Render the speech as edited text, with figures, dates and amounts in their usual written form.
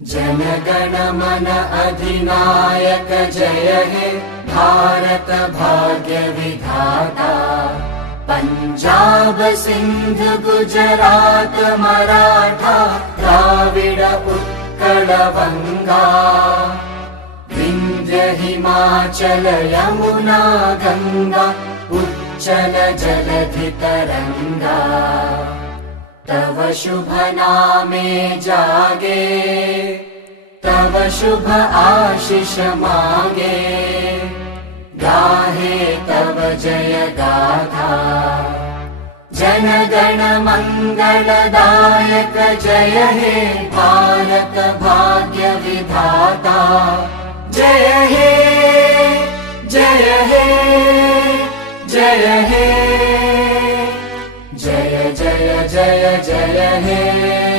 जनगण मन अधिनायक जय हे भारत भाग्य विधाता। पंजाब सिंध गुजरात मराठा द्राविड उत्कल बंगा। विंध्य हिमाचल यमुना गंगा उच्चल जलधि तरंगा। तव शुभ नामे जागे तव शुभ आशीष मागे। गाहे तव जय गाथा जनगण मंगलदायक जय हे भारत भाग्य विधाता। जय हे जय हे जय हे जय जय जय जय हे।